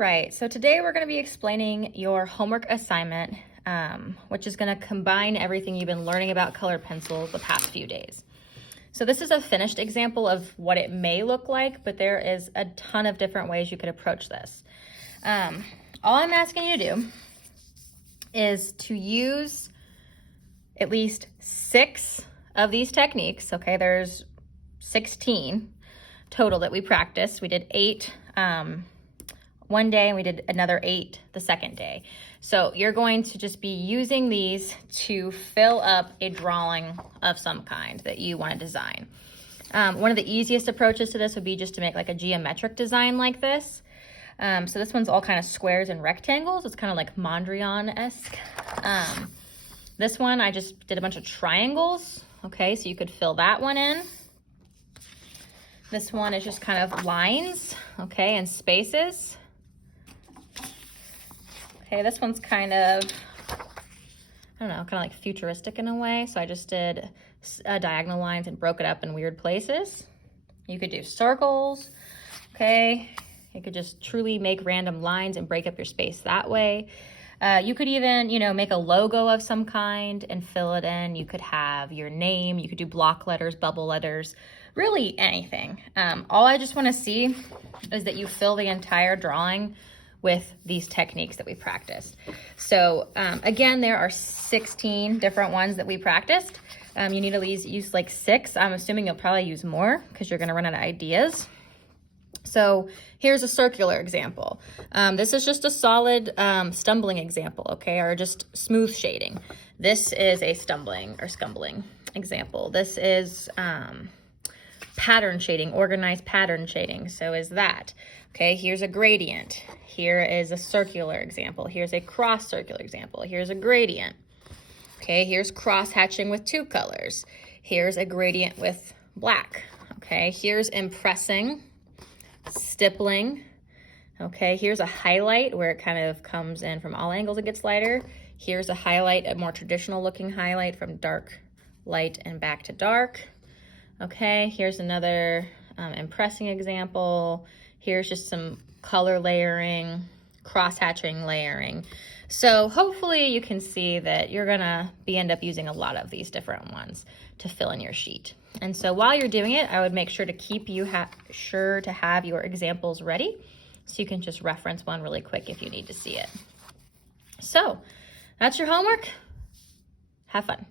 right, so today we're going to be explaining your homework assignment, which is going to combine everything you've been learning about colored pencil the past few days. So this is a finished example of what it may look like, but there is a ton of different ways you could approach this. All I'm asking you to do is to use at least 6 of these techniques. Okay, there's 16 total that we practiced. We did 8 one day and we did another 8 the second day. So you're going to just be using these to fill up a drawing of some kind that you want to design. One of the easiest approaches to this would be just to make like a geometric design like this. So this one's all kind of squares and rectangles. It's kind of like Mondrian-esque. This one, I just did a bunch of triangles. Okay, so you could fill that one in. This one is just kind of lines, okay, and spaces. Okay, this one's kind of, I don't know, kind of like futuristic in a way. So I just did diagonal lines and broke it up in weird places. You could do circles, okay. You could just truly make random lines and break up your space that way. You could even, make a logo of some kind and fill it in. You could have your name. You could do block letters, bubble letters, really anything. All I just want to see is that you fill the entire drawing with these techniques that we practiced. So again, there are 16 different ones that we practiced. You need to use like 6. I'm assuming you'll probably use more because you're going to run out of ideas. So here's a circular example. This is just a solid stumbling example, okay, or just smooth shading. This is a stumbling example. This is pattern shading, organized pattern shading. So is that. Okay, here's a gradient. Here is a circular example. Here's a cross circular example. Here's a gradient. Okay, here's cross hatching with 2 colors. Here's a gradient with black. Okay, here's impressing, stippling. Okay, here's a highlight where it kind of comes in from all angles and gets lighter. Here's a highlight, a more traditional looking highlight from dark, light, and back to dark. Okay, here's another impressing example. Here's just some color layering, cross-hatching layering. So hopefully you can see that you're gonna end up using a lot of these different ones to fill in your sheet. And so while you're doing it, I would make sure to keep sure to have your examples ready so you can just reference one really quick if you need to see it. So that's your homework. Have fun.